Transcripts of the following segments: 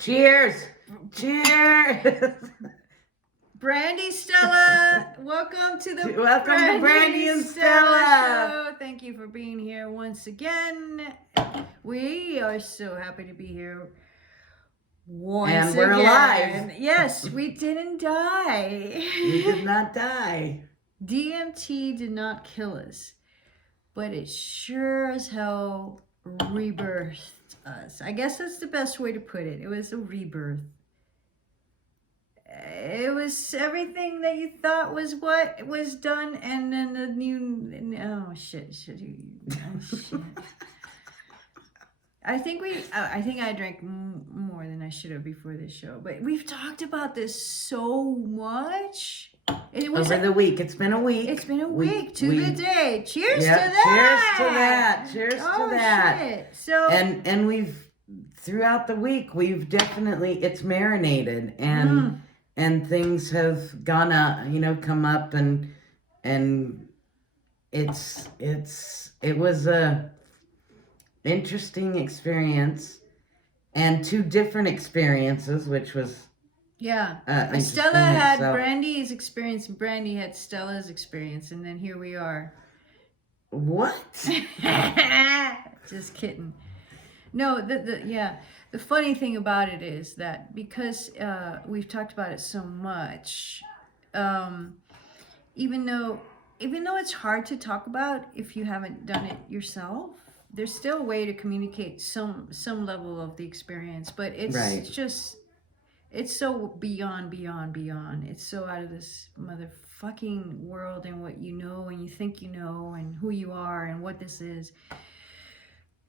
Cheers! Cheers! Brandy Stella, welcome to the Brandy and Stella. Show. Thank you for being here once again. We are so happy to be here once And we're again. alive. Yes, we didn't die. We did not die. DMT did not kill us, but it sure as hell rebirthed us. I guess that's the best way to put it. It was a rebirth. It was everything that you thought was what was done, and then the new. Oh shit! I think I drank more than I should have before this show. But we've talked about this so much. It was over the week. It's been a week. It's been a week to the day. Cheers to that. Cheers to that. Cheers to that. Shit. So and we've throughout the week we've definitely it's marinated and things have gone up, come up and it was a interesting experience and two different experiences, which was Stella had Brandy's experience and Brandy had Stella's experience, and then here we are. What? Just kidding. No, the funny thing about it is that because we've talked about it so much, even though it's hard to talk about if you haven't done it yourself, there's still a way to communicate some level of the experience. But it's just, it's so beyond. It's so out of this motherfucking world and what you know and you think you know and who you are and what this is.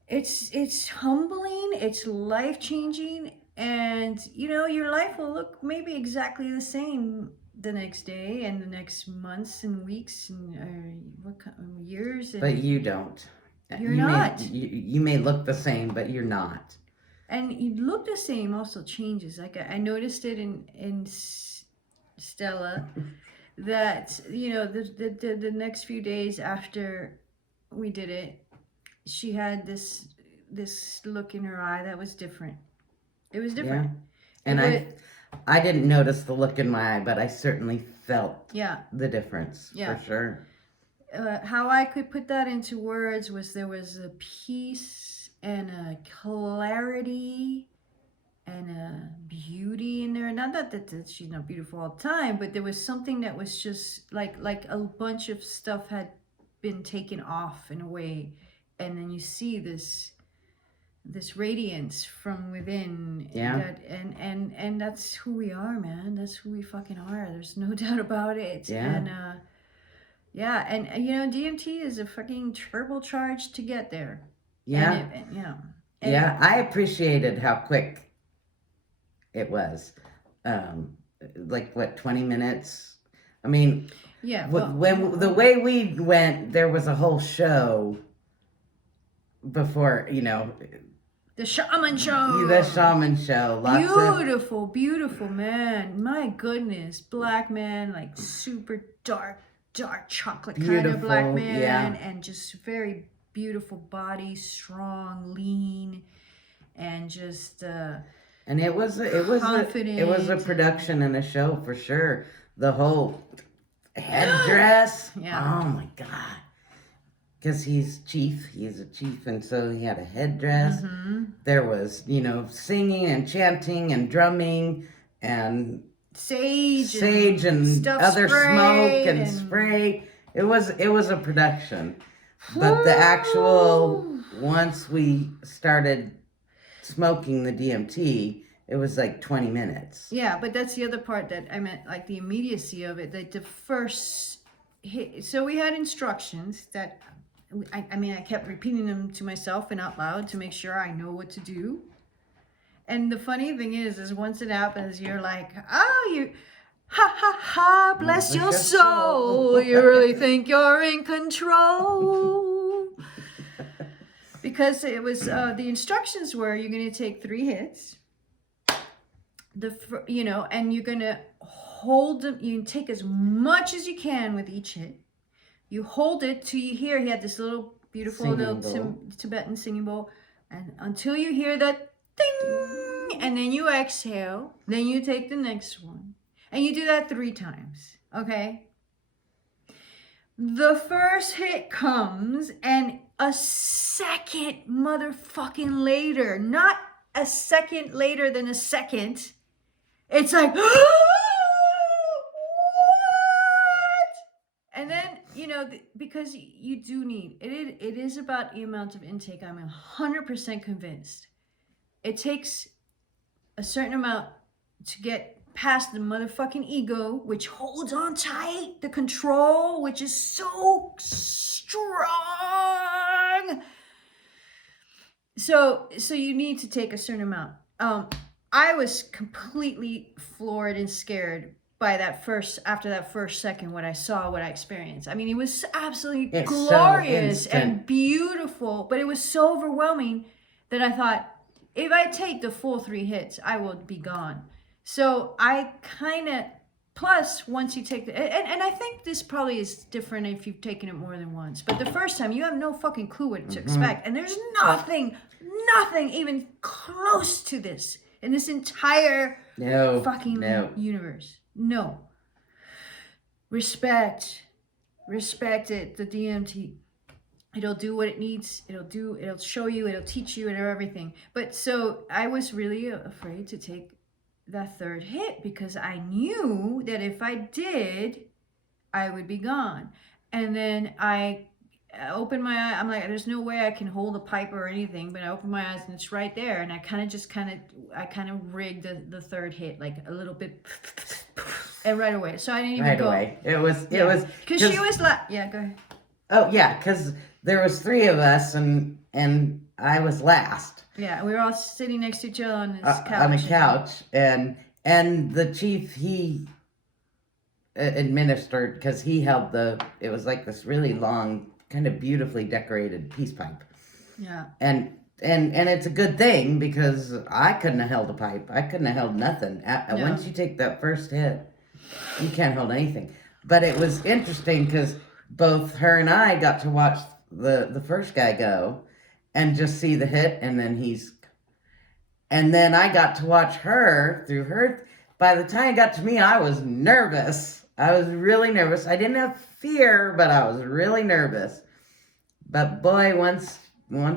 It's humbling, it's life-changing, and your life will look maybe exactly the same the next day and the next months and weeks and years. But you don't. You're not. You may look the same, but you're not. And you look the same also changes. Like I noticed it in Stella that the next few days after we did it, she had this look in her eye that was different. It was different. Yeah. And I didn't notice the look in my eye, but I certainly felt the difference for sure. How I could put that into words was there was a peace and a clarity and a beauty in there. Not that she's not beautiful all the time, but there was something that was just like a bunch of stuff had been taken off in a way. And then you see this radiance from within. And that's who we are, man. That's who we fucking are. There's no doubt about it. And DMT is a fucking turbocharge to get there. I appreciated how quick it was. 20 minutes? I mean, when the way we went, there was a whole show before, the shaman show. The shaman show. Beautiful man. My goodness. Black man, like super dark chocolate kind of black man. And just very beautiful body, strong, lean, and just and it was a production and a show for sure. The whole headdress. Oh my God. Because he's a chief, and so he had a headdress. There was, singing and chanting and drumming and sage and other smoke and spray. It was a production. But the actual, once we started smoking the DMT, it was like 20 minutes. Yeah, but that's the other part that I meant, like the immediacy of it. That the first hit, so we had instructions that I kept repeating them to myself and out loud to make sure I know what to do. And the funny thing is once it happens, you're like, you, ha, bless your soul. You really think you're in control. Because it was, the instructions were, you're going to take 3 hits, and you're going to hold them. You can take as much as you can with each hit. You hold it till you hear, he had this little beautiful Tibetan singing bowl, and until you hear that ding, and then you exhale, then you take the next one, and you do that 3 times, okay? The first hit comes, and a second motherfucking later, not a second later than a second, it's like, what? And then, because you do need, it is about the amount of intake. I'm 100% convinced. It takes a certain amount to get past the motherfucking ego, which holds on tight, the control, which is so strong. So you need to take a certain amount. I was completely floored and scared by after that first second, what I saw, what I experienced. I mean, it was absolutely glorious and beautiful, but it was so overwhelming that I thought, if I take the full 3 hits, I will be gone. So I kind of, plus once you take and I think this probably is different if you've taken it more than once, but the first time you have no fucking clue what to expect. And there's nothing even close to this in this entire universe. No. Respect it, the DMT. It'll do what it needs. It'll show you, it'll teach you, and everything. But so I was really afraid to take that 3rd hit because I knew that if I did, I would be gone. And then I opened my eye. I'm like, there's no way I can hold a pipe or anything, but I opened my eyes and it's right there. And I kind of rigged the 3rd hit, like a little bit, and right away. So I didn't even go. Right away. It was because she was like, yeah, go ahead. Oh yeah, because there was 3 of us and I was last. Yeah, we were all sitting next to each other on this couch. On a couch, and the chief, he administered, because he held it was like this really long, kind of beautifully decorated peace pipe. Yeah. And it's a good thing, because I couldn't have held a pipe. I couldn't have held nothing. Once you take that first hit, you can't hold anything. But it was interesting, because both her and I got to watch the first guy go and just see the hit, and then I got to watch her through her. By the time it got to me, I was nervous. I was really nervous. I didn't have fear, but I was really nervous. But boy, once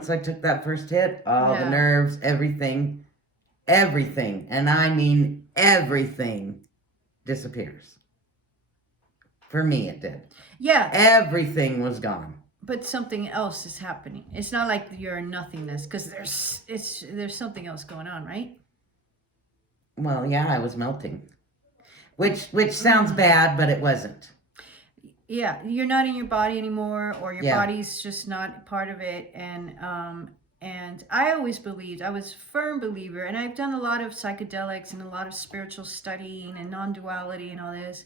I took that first hit, all the nerves, everything, and I mean everything, disappears. For me, it did. Yeah. Everything was gone. But something else is happening. It's not like you're in nothingness, because there's something else going on, right? Well, yeah, I was melting, which sounds bad, but it wasn't. Yeah, you're not in your body anymore, or your body's just not part of it. And I always believed, I was a firm believer, and I've done a lot of psychedelics and a lot of spiritual studying and non-duality and all this.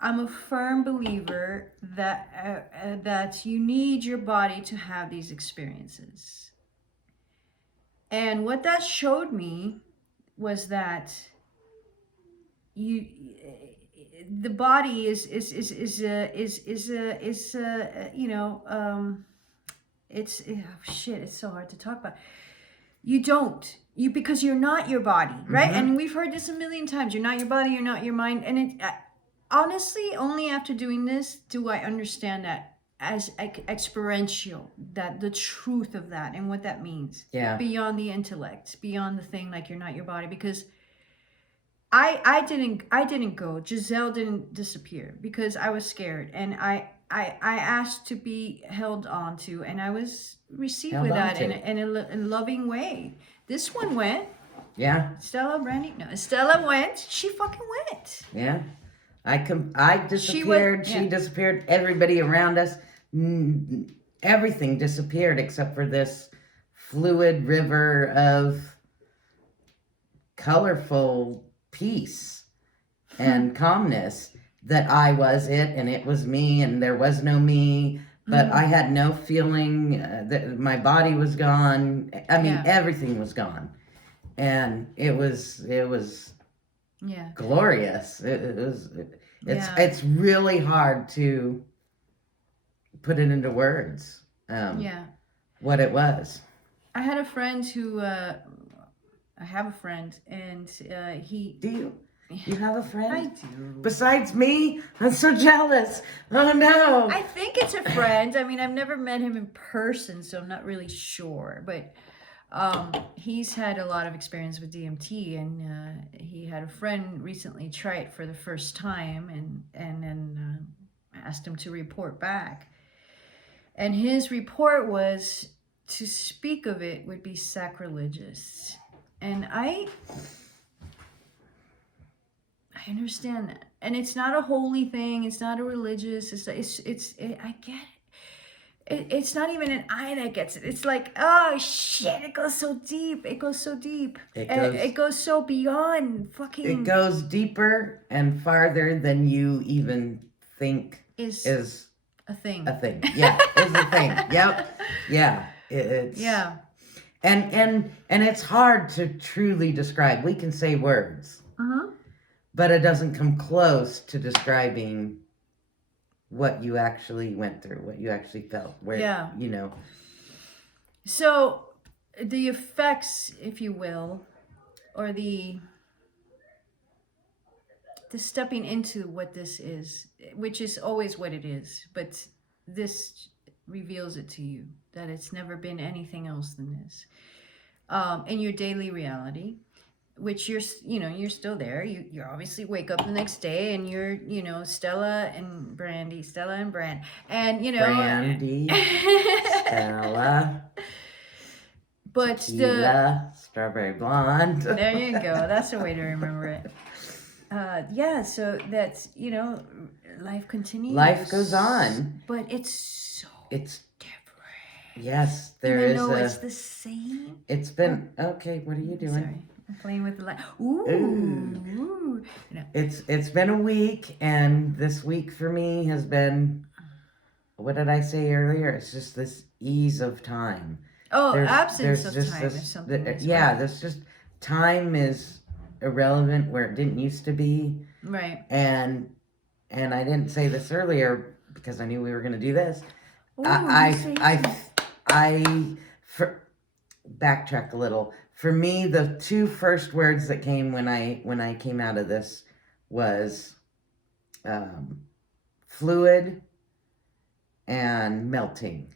I'm a firm believer that you need your body to have these experiences. And what that showed me was that the body is it's it's so hard to talk about. Because you're not your body, right? And we've heard this a million times. You're not your body, you're not your mind, and it. Honestly, only after doing this do I understand that as experiential, that the truth of that and what that means. Yeah. Beyond the intellect, beyond the thing like you're not your body. Because I didn't go. Giselle didn't disappear because I was scared, and I asked to be held on to, and I was received with that in a loving way. This one went. Yeah. Stella went. She fucking went. Yeah. I disappeared. She disappeared. Everybody around us, everything disappeared except for this fluid river of colorful peace and calmness. That I was it, and it was me, and there was no me. But I had no feeling that my body was gone. I mean, everything was gone, and it was. Yeah. Glorious. It's really hard to put it into words. What it was. I had a friend who I have a friend, and he. Do you? You have a friend? I do. Besides me? I'm so jealous. Oh no. I think it's a friend. I mean, I've never met him in person, so I'm not really sure. But he's had a lot of experience with DMT, and he had a friend recently try it for the first time, and then asked him to report back. And his report was to speak of it would be sacrilegious. And I understand that. And it's not a holy thing. It's not a religious. I get it. It's not even an I that gets it. It's like, oh shit, it goes so deep. It goes so deep. It goes so beyond fucking. It goes deeper and farther than you even think is a thing. A thing. Yeah, is a thing. Yep. Yeah. It's yeah. And it's hard to truly describe. We can say words. Uh-huh. But it doesn't come close to describing what you actually went through, what you actually felt. Where, you know. So the effects, if you will, or the stepping into what this is, which is always what it is, but this reveals it to you, that it's never been anything else than this. In your daily reality, which you're still there. You obviously wake up the next day and you're, Stella and Brand, and, Brandy, Stella, but tequila, strawberry blonde. There you go. That's a way to remember it. So that's, life continues. Life goes on. But it's different. Yes, there is. Even though it's the same. It's been, okay, what are you doing? Sorry. I'm playing with the light. Ooh. It's been a week, and this week for me has been, what did I say earlier? It's just this ease of time. Oh, absence of time is something. There's just, time is irrelevant where it didn't used to be. Right. And I didn't say this earlier because I knew we were going to do this. Ooh, backtrack a little. For me, the two first words that came when I came out of this was fluid and melting.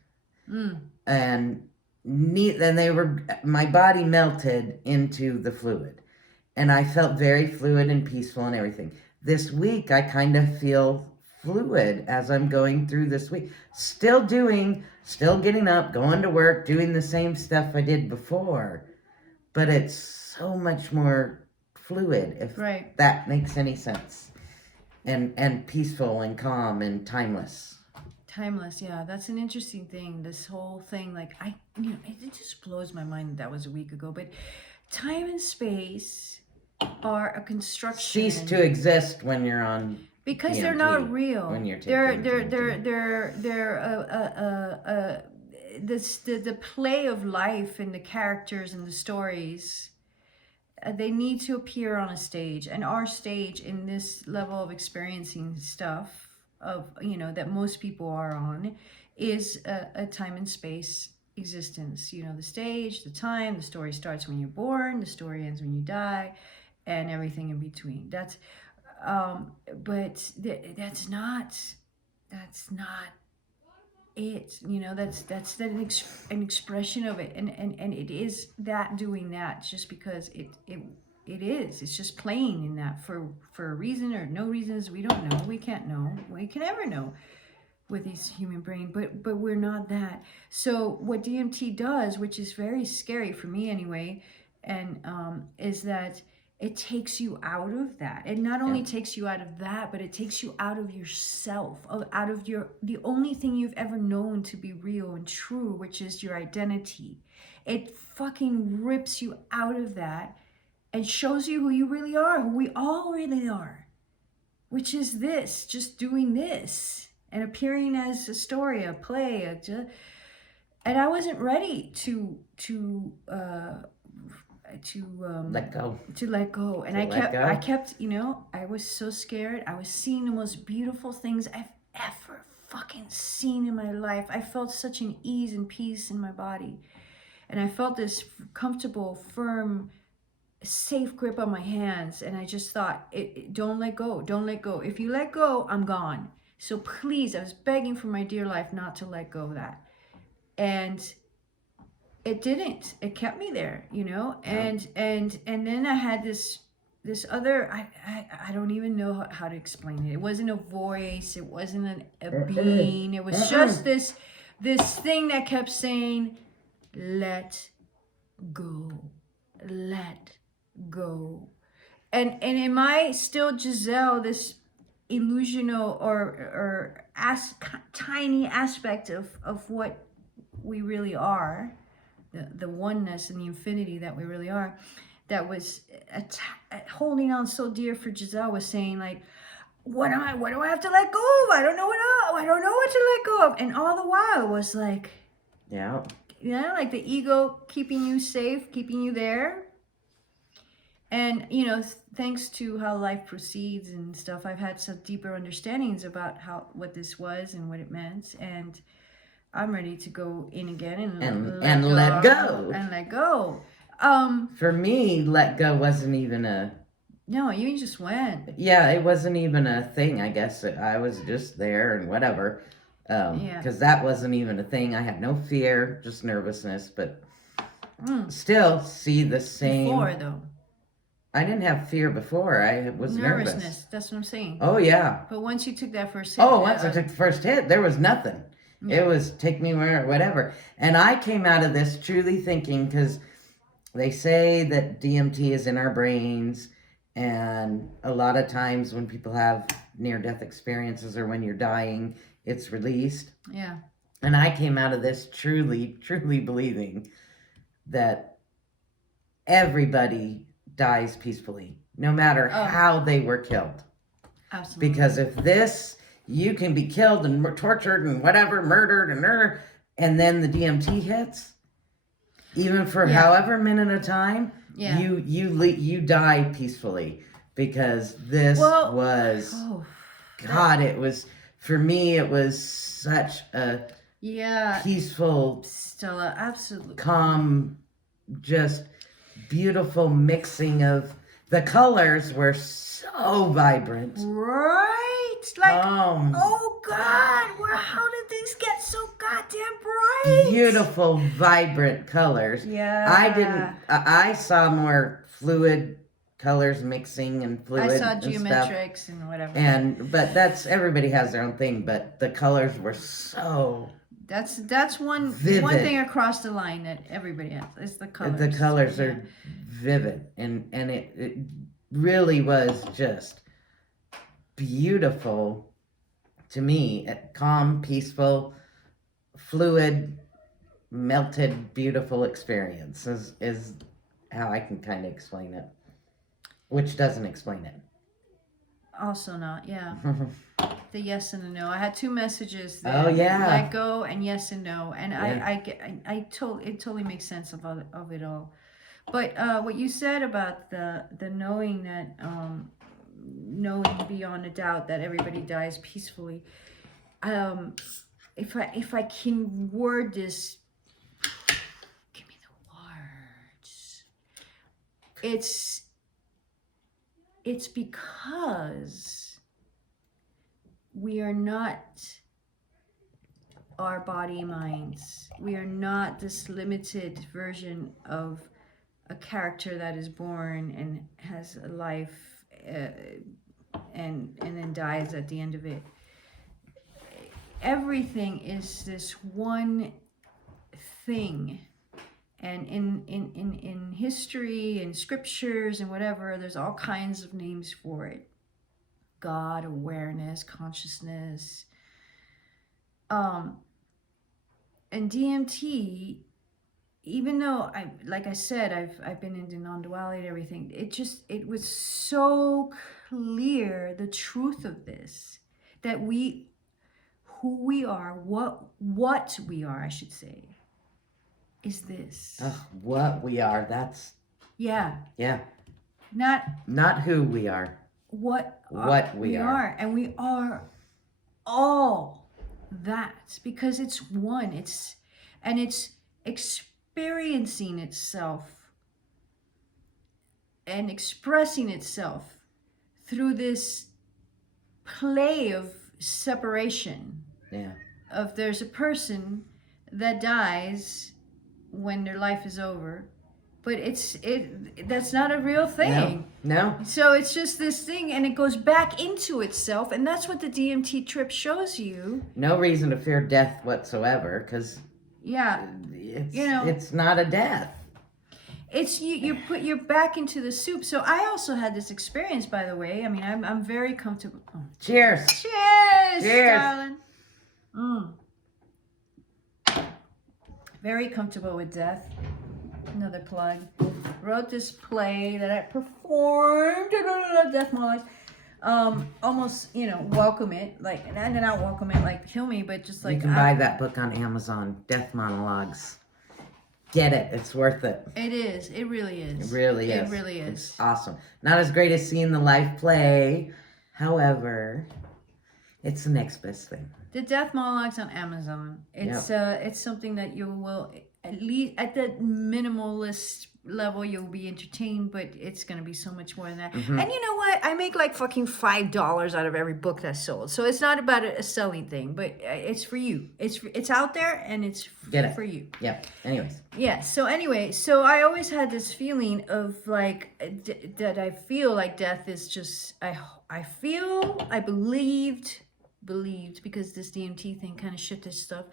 And my body melted into the fluid, and I felt very fluid and peaceful and everything. This week, I kind of feel fluid as I'm going through this week. Still getting up, going to work, doing the same stuff I did before. But it's so much more fluid, if that makes any sense. And peaceful and calm and timeless. Timeless, yeah. That's an interesting thing. This whole thing, like, it just blows my mind that was a week ago. But time and space are a construction. Cease to exist when you're on because DMT, they're not real. When you're the play of life and the characters and the stories, they need to appear on a stage, and our stage in this level of experiencing stuff of that most people are on is a time and space existence. The stage, the time, the story starts when you're born, the story ends when you die, and everything in between. That's but that's not it. That's an expression of it, and it is that doing that just because it is. It's just playing in that for a reason or no reasons. We don't know. We can't know. We can never know with this human brain, but we're not that. So what DMT does, which is very scary for me anyway, and is that it takes you out of that. It not only takes you out of that, but it takes you out of yourself, out of the only thing you've ever known to be real and true, which is your identity. It fucking rips you out of that and shows you who you really are, who we all really are, which is this, just doing this and appearing as a story, a play, and I wasn't ready to let go. And I kept, I was so scared. I was seeing the most beautiful things I've ever fucking seen in my life. I felt such an ease and peace in my body. And I felt this comfortable, firm safe grip on my hands, and I just thought, don't let go, don't let go. If you let go, I'm gone. So please, I was begging for my dear life not to let go of that. And it didn't. It kept me there, you know. And then I had this other, I don't even know how to explain it. It wasn't a voice, it wasn't a being, it was just this thing that kept saying, let go, let go. And am I still Giselle, this illusional or tiny aspect of what we really are, the oneness and the infinity that we really are, that was holding on so dear for Giselle, was saying like, what do I have to let go of? I don't know what to let go of. And all the while it was like, like the ego keeping you safe, keeping you there. And, you know, thanks to how life proceeds and stuff, I've had some deeper understandings about what this was and what it meant. And I'm ready to go in again and let go. For me, let go wasn't even a... No, you just went. Yeah, it wasn't even a thing, I guess. I was just there and whatever. Because that wasn't even a thing. I had no fear, just nervousness. But still see the same... Before, though. I didn't have fear before. I was nervousness. Nervous. That's what I'm saying. Oh, yeah. But once you took that first hit... once I took the first hit, there was nothing. Yeah. It was take me where, whatever. And I came out of this truly thinking, because they say that DMT is in our brains, and a lot of times when people have near-death experiences or when you're dying, it's released. Yeah. And I came out of this truly, truly believing that everybody dies peacefully, no matter how they were killed. Absolutely. Because if this... You can be killed and tortured and whatever, murdered and then the DMT hits. Even for however minute of time, you die peacefully, because this was God. It was, for me, it was such a peaceful, Stella, absolutely calm, just beautiful mixing of the colors were so vibrant. Right. Like, oh God, how did these get so goddamn bright? Beautiful, vibrant colors. Yeah. I saw more fluid colors mixing and fluid. I saw geometrics and whatever. But everybody has their own thing, but the colors were so... That's one thing across the line that everybody has, is the colors. The colors are vivid, and it really was just beautiful to me. Calm, peaceful, fluid, melted, beautiful experience is how I can kind of explain it, which doesn't explain it. Also not, the yes and the no. I had two messages there. Oh yeah. Let go and yes and no, and it totally makes sense of it all. But what you said about the knowing that knowing beyond a doubt that everybody dies peacefully. If I can word this, give me the words. It's because we are not our body minds. We are not this limited version of a character that is born and has a life and then dies at the end of it. Everything is this one thing. And in history and scriptures and whatever, there's all kinds of names for it. God, awareness, consciousness. And DMT, even though like I said, I've been into non-duality and everything, it was so clear, the truth of this, that who we are, what we are, I should say, is this. What we are, that's... Yeah. Not who we are. What we are. And we are all that, because it's one. It's experiencing itself and expressing itself through this play of separation. Yeah. Of there's a person that dies when their life is over, but that's not a real thing. No. So it's just this thing, and it goes back into itself, and that's what the DMT trip shows you. No reason to fear death whatsoever, because it's not a death. It's you put your back into the soup. So I also had this experience, by the way. I mean, I'm very comfortable. Oh. Cheers. Cheers, darling. Very comfortable with death. Another plug. Wrote this play that I performed. Death monologues. Almost, welcome it. Like, and not welcome it like kill me, but just like you can buy that book on Amazon. Death Monologues. Get it. It's worth it. It is. It really is. It really is. It really is. It's awesome. Not as great as seeing the live play. However, it's the next best thing. The Death Monologues on Amazon. It's something that you will, at least at the minimalist level, you'll be entertained, but it's going to be so much more than that. Mm-hmm. And you know what? I make like fucking $5 out of every book that's sold. So it's not about a selling thing, but it's for you. It's out there, and it's for you. Yeah. Anyways. Yeah. So I always had this feeling of like that I feel like death is just, I believed because this DMT thing kind of shifted stuff.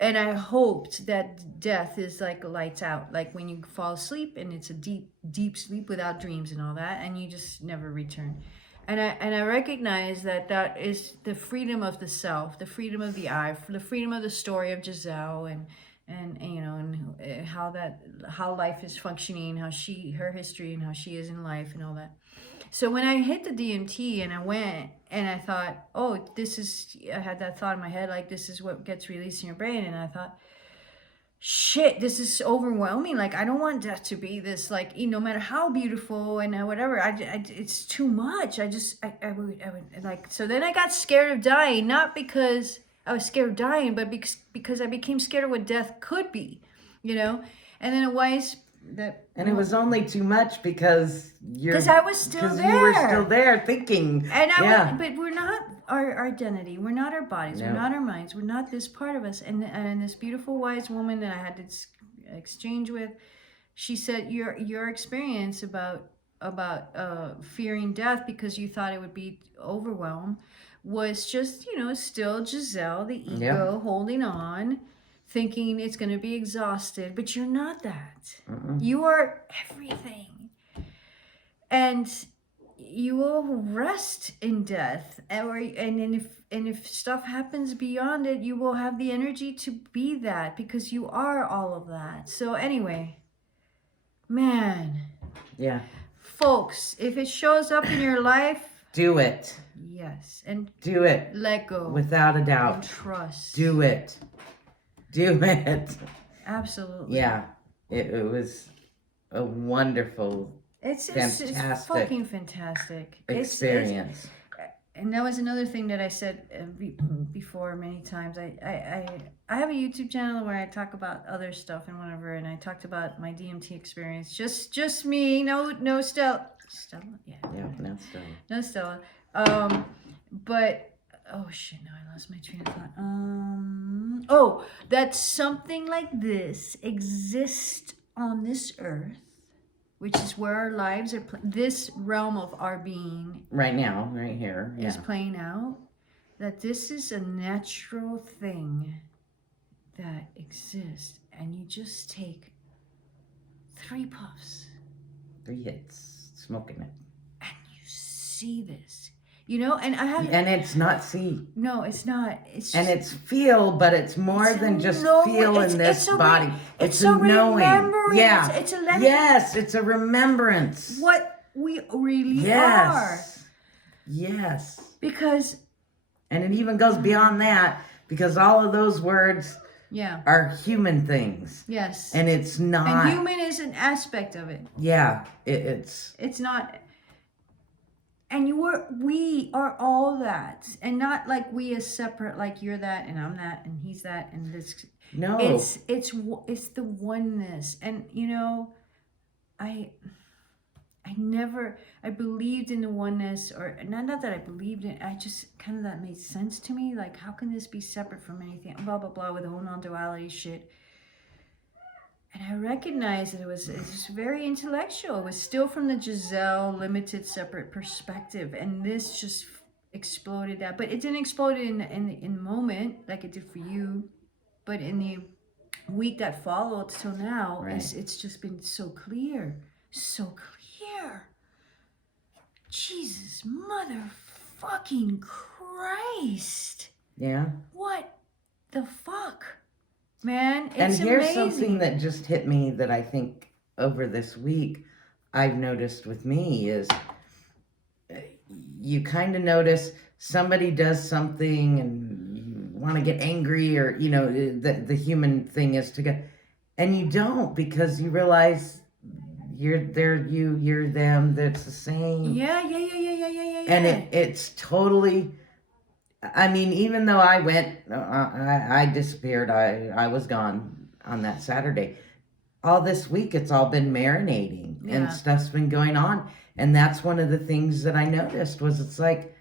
And I hoped that death is like lights out, like when you fall asleep and it's a deep, deep sleep without dreams and all that, and you just never return. And I recognize that is the freedom of the self, the freedom of the I, the freedom of the story of Giselle, and how life is functioning, her history, and how she is in life, and all that. So when I hit the DMT and I went and I thought, I had that thought in my head, like, this is what gets released in your brain. And I thought, shit, this is overwhelming. Like, I don't want death to be this, like, no matter how beautiful and whatever, it's too much. I would like, so then I got scared of dying, not because I was scared of dying, but because I became scared of what death could be, And then it was only too much because I was still there. You were still there thinking. But we're not our identity. We're not our bodies. No. We're not our minds. We're not this part of us. And this beautiful wise woman that I had this exchange with, she said, your experience about fearing death because you thought it would be overwhelmed was just still Giselle, the ego, holding on, thinking it's going to be exhausted, but you're not that. You are everything. And you will rest in death. And if stuff happens beyond it, you will have the energy to be that because you are all of that. So anyway, man. Yeah. Folks, if it shows up in your life, do it. Yes. And do it. Let go. Without a doubt. And trust. Do it. Do it. Absolutely. Yeah. It was a wonderful, fantastic. It's fucking fantastic. Experience. And that was another thing that I said before many times. I have a YouTube channel where I talk about other stuff and whatever, and I talked about my DMT experience. Just me. No Stella. Stella? Yeah. Yeah, no Stella. No Stella. But oh shit, now I lost my train of thought. That something like this exists on this earth, which is where our lives are, this realm of our being right now, right here, is playing out, that this is a natural thing that exists, and you just take 3 puffs. 3 hits, smoking it. And you see this. And I have... And it's not see. No, it's not. It's just, and it's feel, but it's more than just feel in this body. It's a knowing. Yeah. It's a yes, it's a remembrance. What we really are. Yes. Because... And it even goes beyond that, because all of those words are human things. Yes. And it's not... And human is an aspect of it. Yeah. It's not... And we are all that, and not like we as separate, like you're that, and I'm that, and he's that, and this. No, it's the oneness, and I believed in the oneness, or not that I believed in, I just kind of, that made sense to me. Like, how can this be separate from anything? Blah, blah, blah, with the whole non-duality shit. And I recognized that it was very intellectual. It was still from the Giselle limited separate perspective. And this just exploded that. But it didn't explode in the moment like it did for you. But in the week that followed till now, it's just been so clear. So clear. Jesus, motherfucking Christ. Yeah. What the fuck? Man, it's and here's amazing. Something that just hit me that I think over this week I've noticed with me is you kind of notice somebody does something and you want to get angry, or the human thing is to get, and you don't, because you realize you're them, that's the same. Yeah. And it's totally, I mean, even though I went, I disappeared, I was gone on that Saturday. All this week, it's all been marinating and stuff's been going on. And that's one of the things that I noticed was it's like,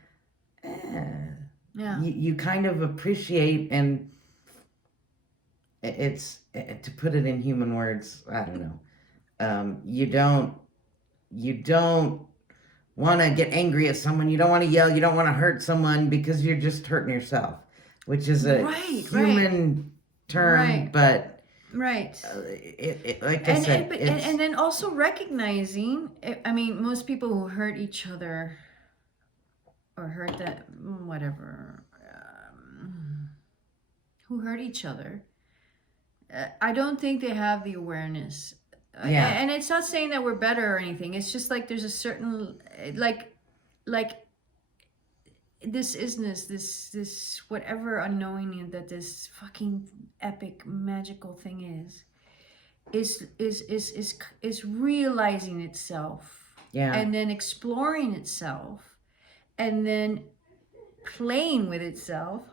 you kind of appreciate, and it's, to put it in human words, I don't know. You don't want to get angry at someone. You don't want to yell. You don't want to hurt someone, because you're just hurting yourself, which is a human term, but like I said, and then also recognizing, I mean, most people who hurt each other or hurt that, whatever, who hurt each other, I don't think they have the awareness. And it's not saying that we're better or anything. It's just like there's a certain, like this isness, this whatever unknowing that this fucking epic magical thing is realizing itself. Yeah. And then exploring itself, and then playing with itself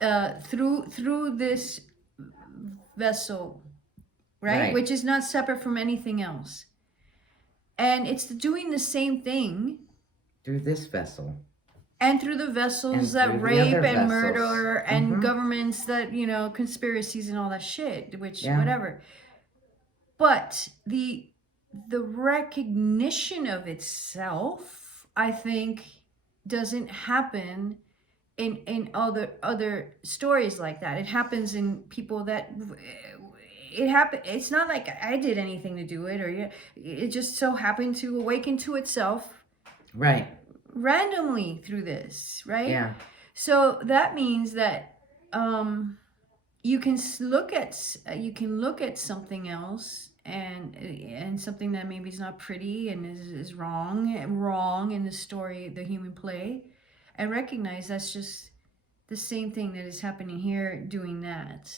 through this vessel. Right? Which is not separate from anything else. And it's doing the same thing. Through this vessel. And through the vessels that rape and murder and governments that, conspiracies and all that shit, which, whatever. But the recognition of itself, I think, doesn't happen in other stories like that. It happens in people that... It happened. It's not like I did anything to do it, or it just so happened to awaken to itself, randomly through this, right? Yeah. So that means that you can look at something else and something that maybe is not pretty and is wrong in the story, the human play, and recognize that's just the same thing that is happening here, doing that.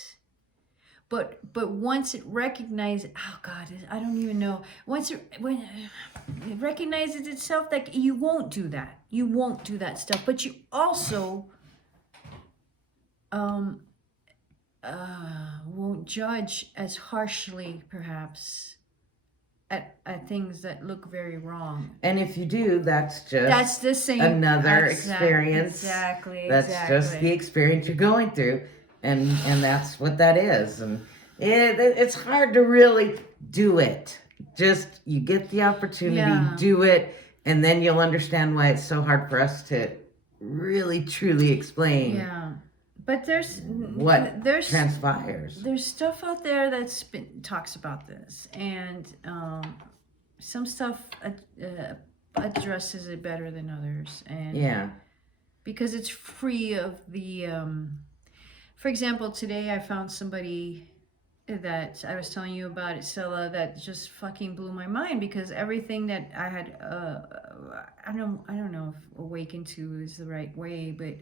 But once it recognizes, oh God, I don't even know. When it recognizes itself, like, you won't do that. You won't do that stuff. But you also won't judge as harshly, perhaps, at things that look very wrong. And if you do, that's the same. Another experience. Exactly. That's just the experience you're going through. And that's what that is. And it's hard to really do it. Just, you get the opportunity, do it, and then you'll understand why it's so hard for us to really, truly explain. Yeah. But there's transpires. There's stuff out there that talks about this. And some stuff addresses it better than others. And because it's free of the... For example, today I found somebody that I was telling you about, Stella, that just fucking blew my mind, because everything that I had, I don't know if awakened to is the right way, but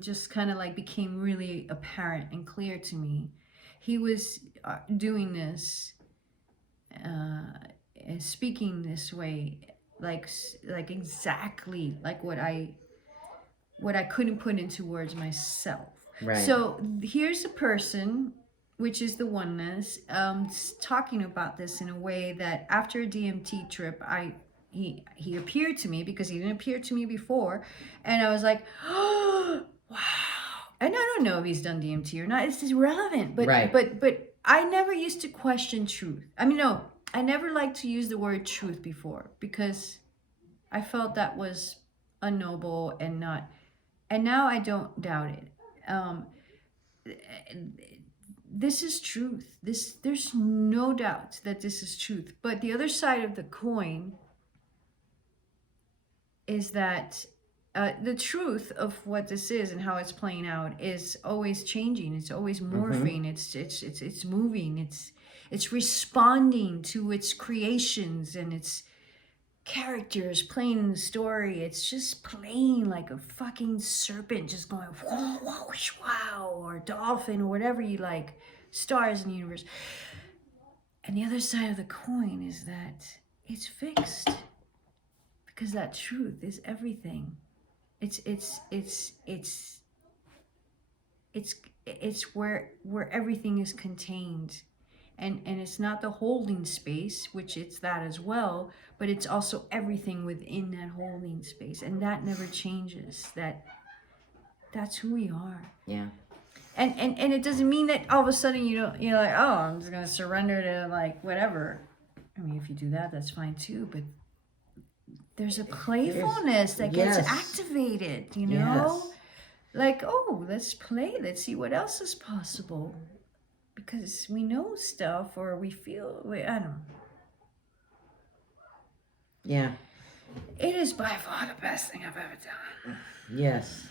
just kind of like became really apparent and clear to me. He was doing this, speaking this way, like exactly like what I couldn't put into words myself. Right. So here's a person which is the oneness, talking about this in a way that after a DMT trip, he appeared to me because he didn't appear to me before, and I was like, oh, wow. And I don't know if he's done DMT or not. It's irrelevant. But Right. but I never used to question truth. I mean, no, I never liked to use the word truth before because I felt that was unnoble and not. And now I don't doubt it. This is truth. There's no doubt that this is truth. But the other side of the coin is that the truth of what this is and how it's playing out is always changing. It's always morphing. It's moving. It's responding to its creations and its characters playing in the story. It's just playing like a fucking serpent, just going whoa, whoa, wow, or dolphin, or whatever you like. Stars in the universe. And the other side of the coin is that it's fixed. Because that truth is everything. It's where everything is contained. And it's not the holding space, which it's that as well, but it's also everything within that holding space. And that never changes. That's who we are. Yeah. And it doesn't mean that all of a sudden you're like, oh, I'm just gonna surrender to like whatever. I mean, if you do that, that's fine too, but there's a playfulness that gets activated, you know? Yes. Like, oh, let's play. Let's see what else is possible. Because we know stuff or we feel, I don't know. Yeah. It is by far the best thing I've ever done. Yes.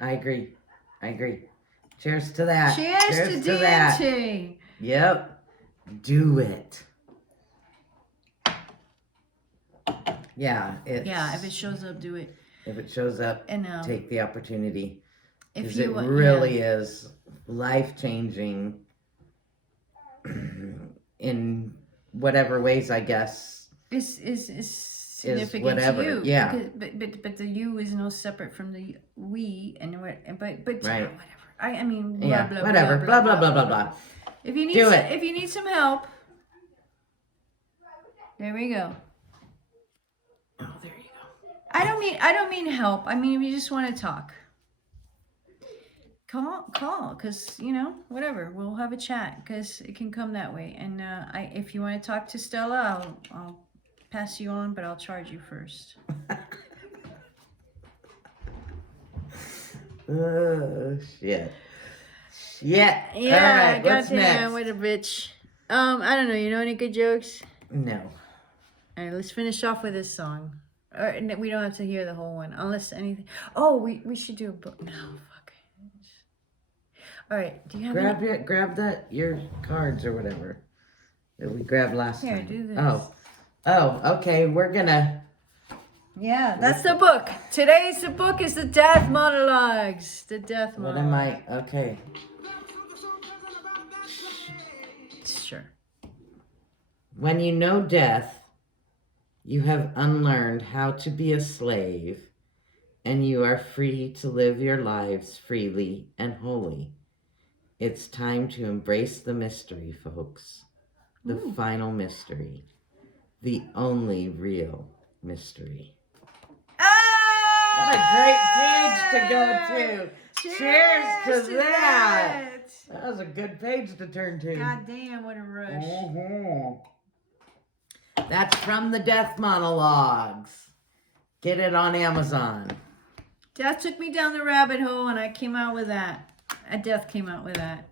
I agree. Cheers to that. Cheers to DMT. Yep. Do it. Yeah. If it shows up, do it. If it shows up, and take the opportunity. If it really is life-changing in whatever ways, I guess. Is significant whatever. to you. Yeah. Because, but the you is no separate from the we, and what, but right. Whatever. I mean, blah, blah, whatever. Blah, blah, blah, blah, blah. If you need some help, there we go. Oh, there you go. I don't mean help. I mean, if you just want to talk, call, because whatever, we'll have a chat, because it can come that way. And if you want to talk to Stella, I'll pass you on, but I'll charge you first. Oh shit. Yeah. Yeah. All right. What's Goddamn, next? what a bitch. I don't know. You know any good jokes? No. All right, let's finish off with this song. Or we don't have to hear the whole one, unless anything. Oh, we should do a book. No, fuck. All right. Do you have grab your cards or whatever that we grabbed last time. Here, do this. Oh. Okay. We're gonna. Yeah, that's the book. Today's the book is the Death Monologues. The Death Monologues. What am I? Okay. Sure. When you know death, you have unlearned how to be a slave, and you are free to live your lives freely and wholly. It's time to embrace the mystery, folks. The final mystery. The only real mystery. What a great page to go to. Cheers to that. That was a good page to turn to. God damn, what a rush. Mm-hmm. That's from the Death Monologues. Get it on Amazon. Death took me down the rabbit hole and I came out with that. Death came out with that.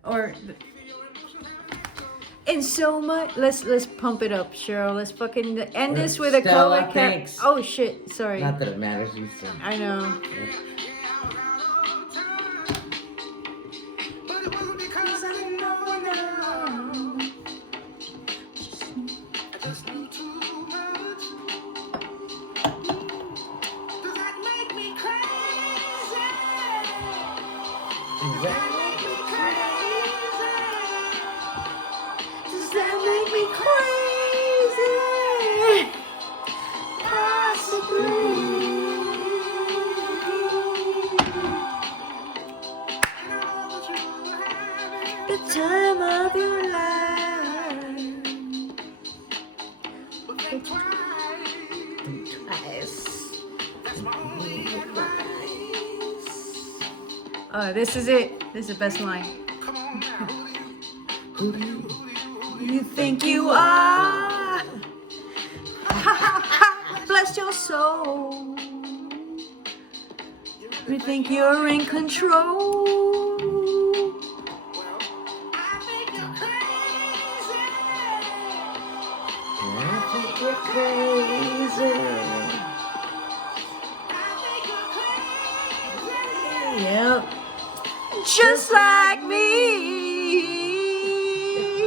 And so much. Let's pump it up, Cheryl. Let's fucking end this with a Stella, color thanks. Oh shit, sorry. Not that it matters, you said. I know. Does that make me crazy? Possibly. The time of your Oh, this is it. This is the best line. Who do you think you are? Bless your soul. You think you're in control. I think you're crazy. Yep. Just like me.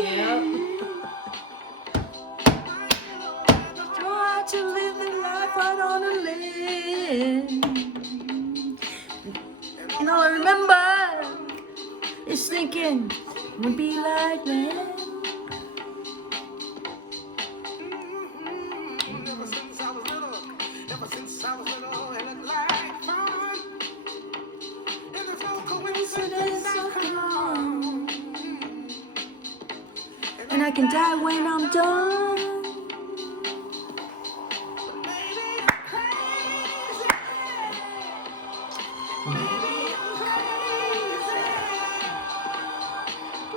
Yep. Try to live the life I wanna live. And all I remember is thinking, would be like that. And I can die when I'm done.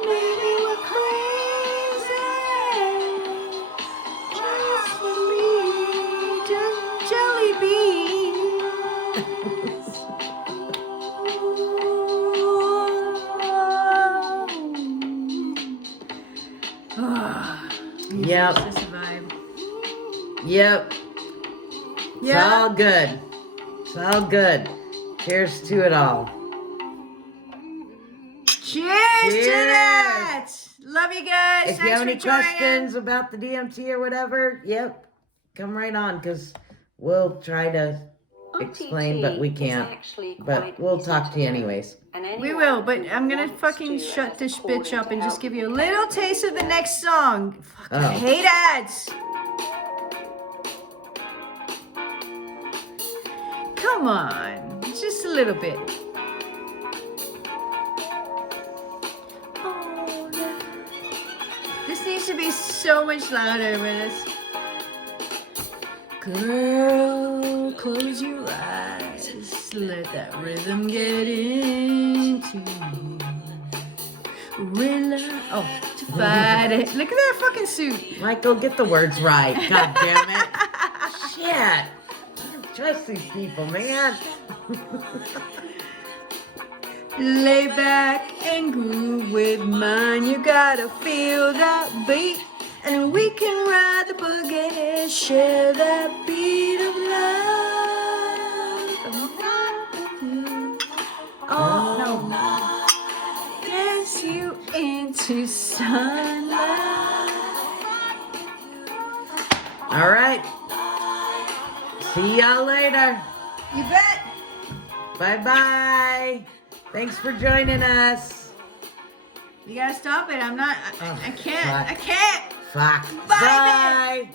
Maybe we're crazy. Just for me, just jelly beans. Yep. This is a vibe. Yep. It's all good. It's all good. Cheers to it all. Cheers to that. Love you guys. If you have any questions about the DMT or whatever, yep, come right on, because we'll try to explain, but we can't. But we'll talk to you anyways. We will, but I'm gonna fucking shut this bitch up and just give you a little taste of the next song. Fucking hate ads. Come on, just a little bit. Oh, no. This needs to be so much louder with us. Girl, close your eyes. Let that rhythm get into you. To fight it. Look at that fucking suit. Michael, get the words right. God damn it. Shit. I don't trust these people, man. Lay back and groove with mine. You gotta feel that beat. And we can ride the boogie, share that beat of love. Oh, no. Dance you into sunlight. All right. See y'all later. You bet. Bye-bye. Thanks for joining us. You gotta stop it. I'm not. I can't. Fuck. I can't. Fuck. Bye. Bye. Bye.